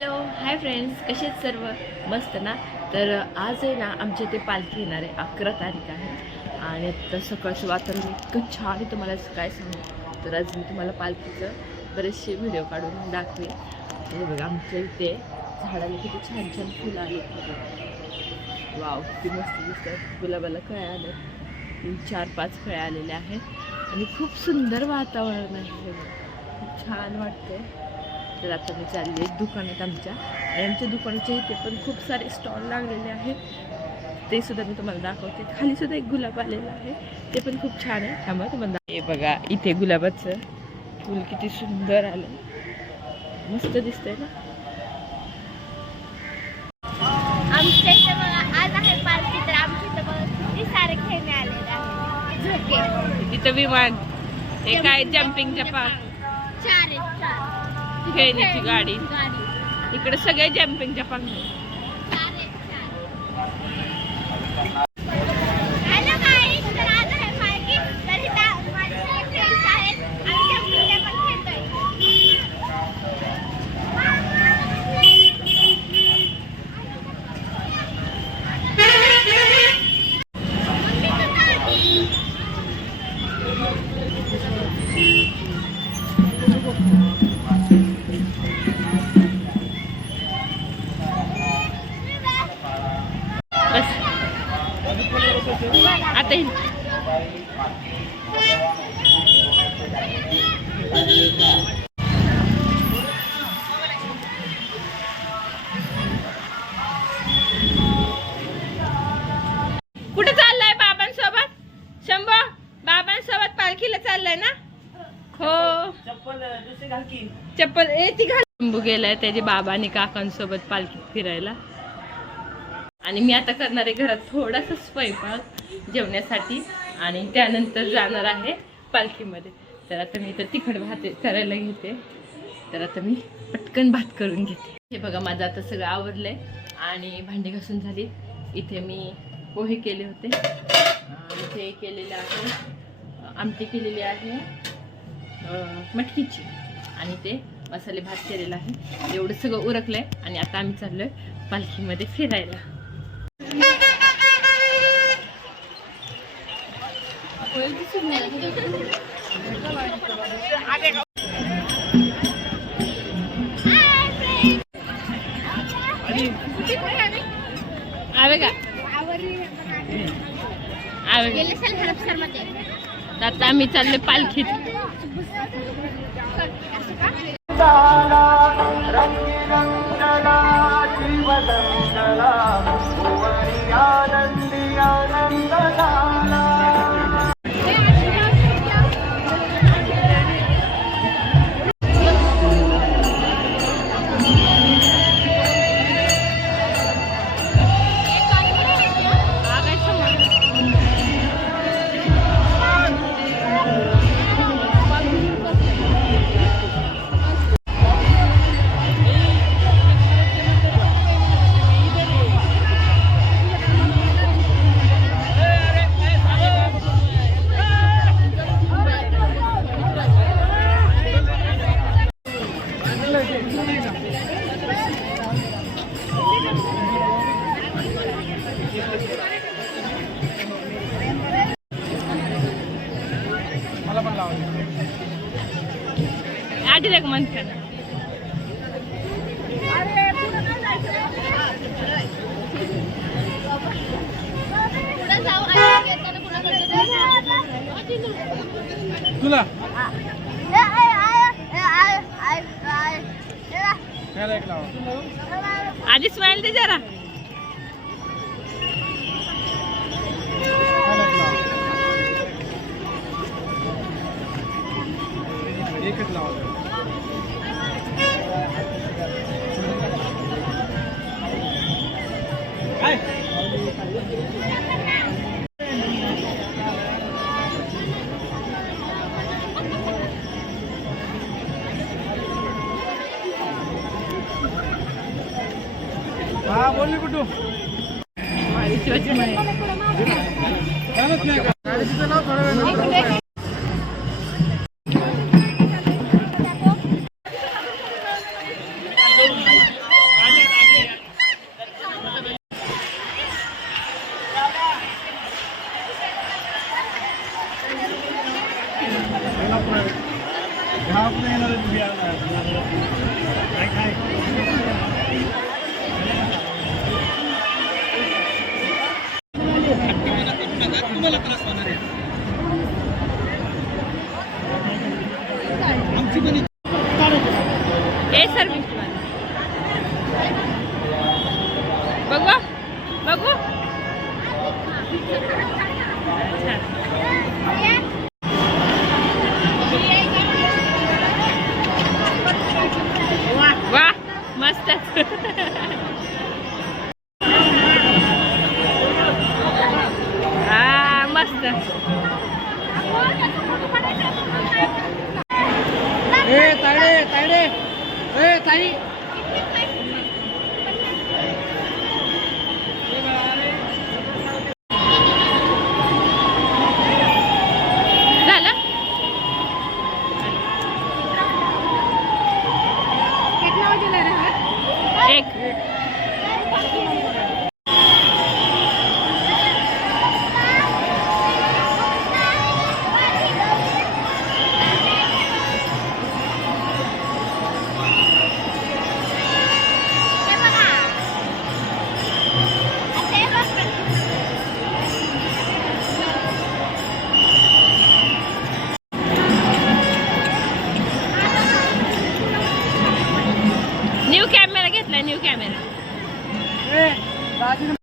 Hello hi friends, कसे आहेत सर्व? मस्त ना. तर आज आहे ना आमच्या इथे पालखी येणार आहे. 11 तारीख आहे आणि तर सकाळचं वातावरण इतकं छान आहे, तुम्हाला काय सांगू. तर आज मी तुम्हाला पालखीचं बरेचसे व्हिडिओ काढून दाखवेन. हे बघा आमच्या इथे झाडाला किती छान छान फुलं आली. वाव, किती मस्त दिसतात. गुलाबाला कळ्या आल्या, 4-5 कळ्या आलेल्या आहेत आणि खूप सुंदर वातावरण आहे. खूप छान वाटतं. तर आता मी चालली आहे दुकानात आमच्या, आणि आमच्या दुकानाच्या इथे पण खूप सारे स्टॉल लागलेले आहेत. ते सुद्धा मी तुम्हाला दाखवते. खाली सुद्धा एक गुलाब आलेला आहे, ते पण खूप छान आहे. त्यामुळे तुम्हाला हे बघा, इथे गुलाबाचं फूल किती सुंदर आलं, मस्त दिसतंय ना. आमच्या इथे बघा आज आहे पालखी, तर आमच्या इथे बघा किती सारे खेळणे आलेले आहेत. झोके, तिथं विमान, हे काय जम्पिंगच्या पार्क, चार आहेत, चार खेळण्याची गाडी. इकडे सगळे जम्पिंगच्या पार्क. हॅलो गाईज, तर आज आहे पालखी, तर इथं माझे सगळे फ्रेंड्स आहेत. आम्ही जम्पिंगच्या पण खेळतोय. बस आता कुठे चाललाय? बाबांसोबत. शंभो, बाबांसोबत पालखीला चाललाय ना? हो, चप्पल ती घाल. शंभू गेलाय त्याच्या बाबा आणि काकांसोबत पालखीत फिरायला. आणि मी आता करणार आहे घरात थोडासा स्वयंपाक जेवण्यासाठी, आणि त्यानंतर जाणार आहे पालखीमध्ये. तर आता मी तर तिखट भात करायला घेते. तर आता मी पटकन भात करून घेते. हे बघा, माझं आता सगळं आवरलंय आणि भांडी घासून झाली. इथे मी पोहे केले होते, इथे केलेले आहे आमटी केलेली आहे मटकीची, आणि ते मसाले भात केलेला आहे. एवढं सगळं उरकलंय आणि आता आम्ही चाललोय पालखीमध्ये फिरायला. आवे का आवे, आता आम्ही चाललोय पालखीत. आधी एक मन कर. तुला आधी स्माइल दे जरा. एकच लावा. हा बोलली कुठू बघू बघू छान. वा मस्त. हा मस्त. ए तायडे तायडे ए ताई झालं. एक न्यू कॅमेरा घेतलाय. New camera. ए दाजी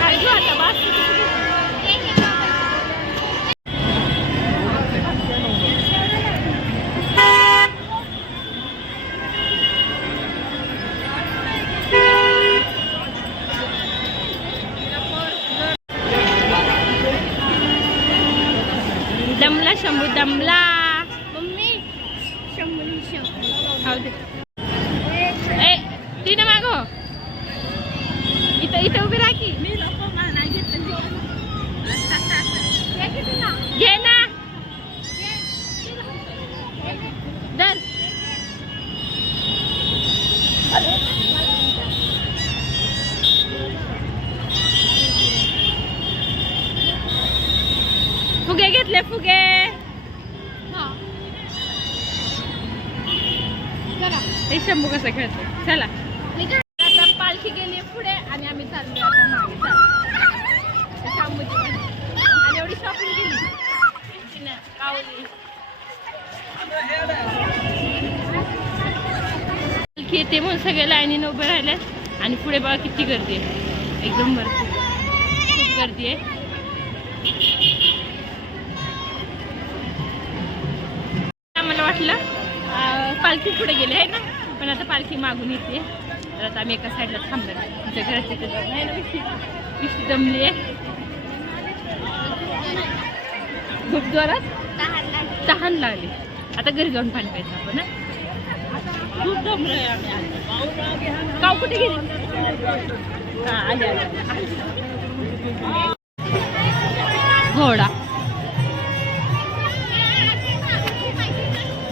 काय घेऊ आता बस. दमला शंभू दमला. मम्मी शंभर खाऊ दे. ए तिने मागो. इथं इथं उभी राखी. घे ना. दर. फुगे घेतले फुगे. हे शंभू कसं खेळतो. चला आता पालखी गेली पुढे आणि आम्ही चाललो आता मागे. शंभूची आणि एवढी शॉपिंग केली. पालखी येते म्हणून सगळे लाईनीने उभे राहिले आणि पुढे बघा किती गर्दी आहे. एकदम भरपूर खूप गर्दी आहे. आम्हाला वाटलं पालखी पुढे गेली आहे ना, पण आता पालखी मागून येते. तर आता आम्ही एका साईडला थांबलो. आमच्या घरात तिथे पिशवी जमली आहे खूप जोरात. तहान लागली. आता घरी जाऊन पाणी प्यायचं आपण. खूप दमलोय आम्ही. काव कुठे गेली. हा आले आले. घोडा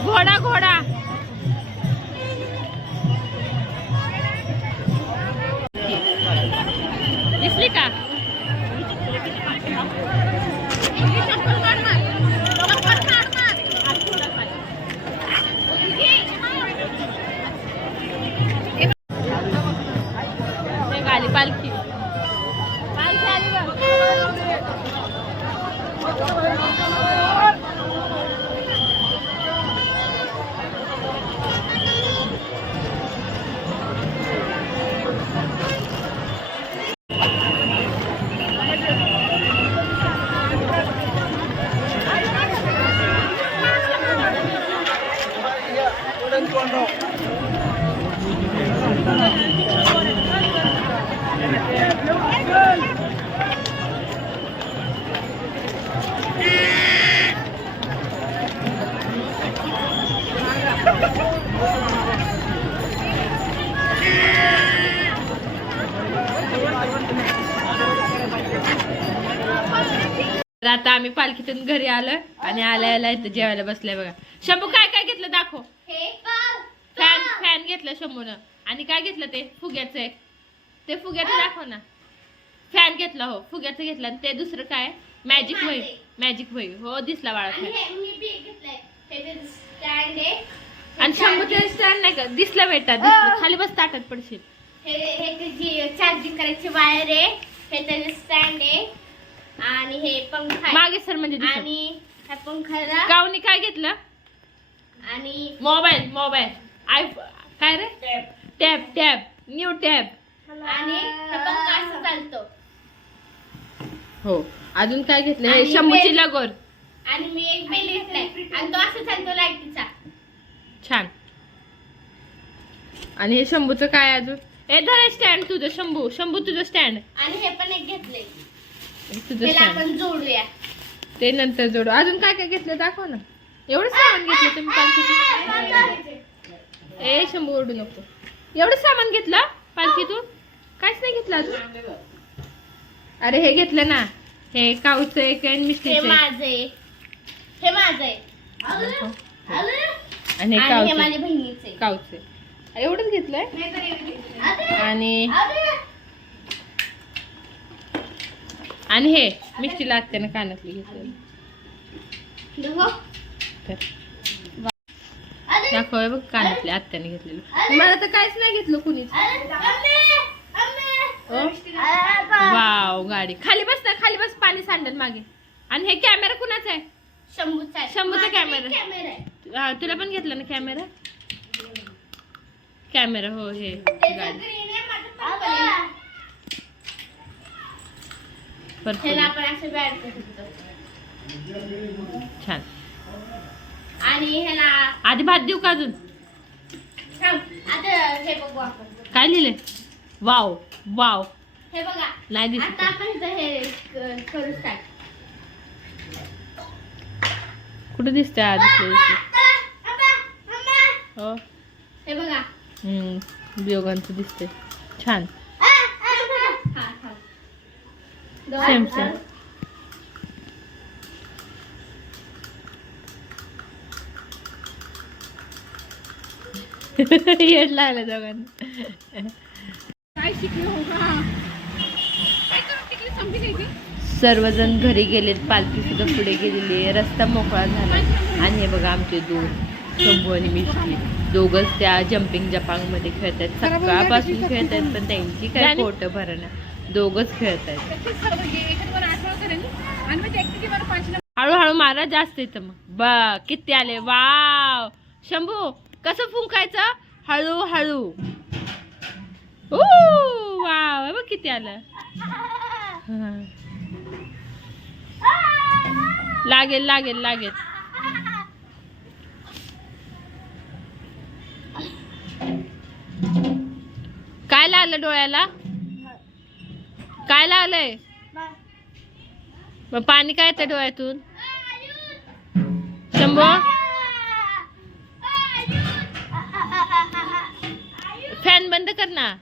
घोडा घोडा. दिसली का. आली पालखी. पालखी आली बघ. तर आता आम्ही पालखीतून घरी आलोय आणि आल्या इथं जेवायला बसलाय बघा. शंभू काय काय घेतलं दाखव. फॅन घेतलं शंभूनं. आणि काय घेतलं ते फुग्याचं एक. ते फुग्याचं दाखव ना. फॅन घेतला हो फुग्याचं घेतलं. आणि ते दुसरं काय मॅजिक वही. मॅजिक वही हो दिसला बाळा. आणि शंभूचं स्टँड नाही का दिसलं बेटा. दिसलं खाली बस ताटात पडशील. हे त्याची चार्जिंग करायची वायर आहे. हे त्याचे स्टँड आहे. आणि हे पंखा आहे. मागे सर म्हणजे दिसत. आणि ह्या पंखाला गावनी काय घेतलं? आणि मोबाईल आय काय रे? Tab new tab. आणि हे पंखा असं चालतो. हो, अजून काय घेतलं? हे आणि शंभूची बेल. लगोर. आणि मी एक बेल घेतलाय आणि तो असं चालतो लाईटीचा. छान. आणि हे शंभूचं काय अजून? हे धर स्टँड तुझं शंभू तुझं स्टँड. आणि हे पण एक घेतलंय. तुझं त्याला स्टँड आपण जोडूया. ते नंतर जोडू. अजून काय काय घेतलं दाखव ना. एवढं सामान घेतलं तुम्ही पालखीतून? ए शंभू ओरडू नको. एवढं सामान घेतलं पालखीतून? काहीच नाही घेतलं अजून. अरे हे घेतलं ना, हे काऊचं एक आणि हे मिस्टीचं एक. माझं आहे. हे माझं आहे. आणि हे आणि हे काऊचं माझ्या बहिणीचं आहे. काऊचं आहे. एवढंच घेतलंय. आणि हे मिस्टीला आत्यानं कानातली घेतलं. तर दाखव हे बघ कानातले आत्याने घेतलेलं. मला तर काहीच नाही घेतलं कुणीच. वाव गाडी. खाली बस ना, खाली बस. पाणी सांडल मागे. आणि हे कॅमेरा कुणाचा आहे? शंभूचा आहे. शंभूचा माझा कॅमेरा. एक कॅमेरा आहे. हा, तुला पण घेतला ना कॅमेरा? कॅमेरा हो. हे त्याचं गाडी green आहे, माझं purple आहे. भरपूर ह्याला आपण असं बॅड करू शकतो. छान. आणि ह्याला आधी भात देऊ का अजून? थांब. आता हे बघू आपण. काय लिहिलंय? Wow wow. हे बघा. नाही दिसत. आता आपण इथं हे करू स्टार्ट. कुठं दिसतंय आधी? हो. हे बघा. योगांचं दिसतंय. छान. हा, थांब. Same same. येड लागलं दोघांना. सर्वजण घरी गेलेत. पालखी सुद्धा पुढे गेलेली आहे. रस्ता मोकळा झाला. आणि हे बघा आमचे दोन शंभू आणि मिष्टी दोघंच त्या जम्पिंग जपांग मध्ये खेळतात. सकाळपासून खेळतात पण त्यांची काय पोट भरणं. दोघच खेळतात. हळूहळू मारा. जास्त येतं मग. बा किती आले. वाव. शंभू कसं फुंकायचं? हळूहळू. वाव बघ किती आलं. लागेल लागेल लागेल. काय लागलं डोळ्याला? काय लागलंय? मग पाणी काय येतं डोळ्यातून? शंभू फॅन बंद कर ना.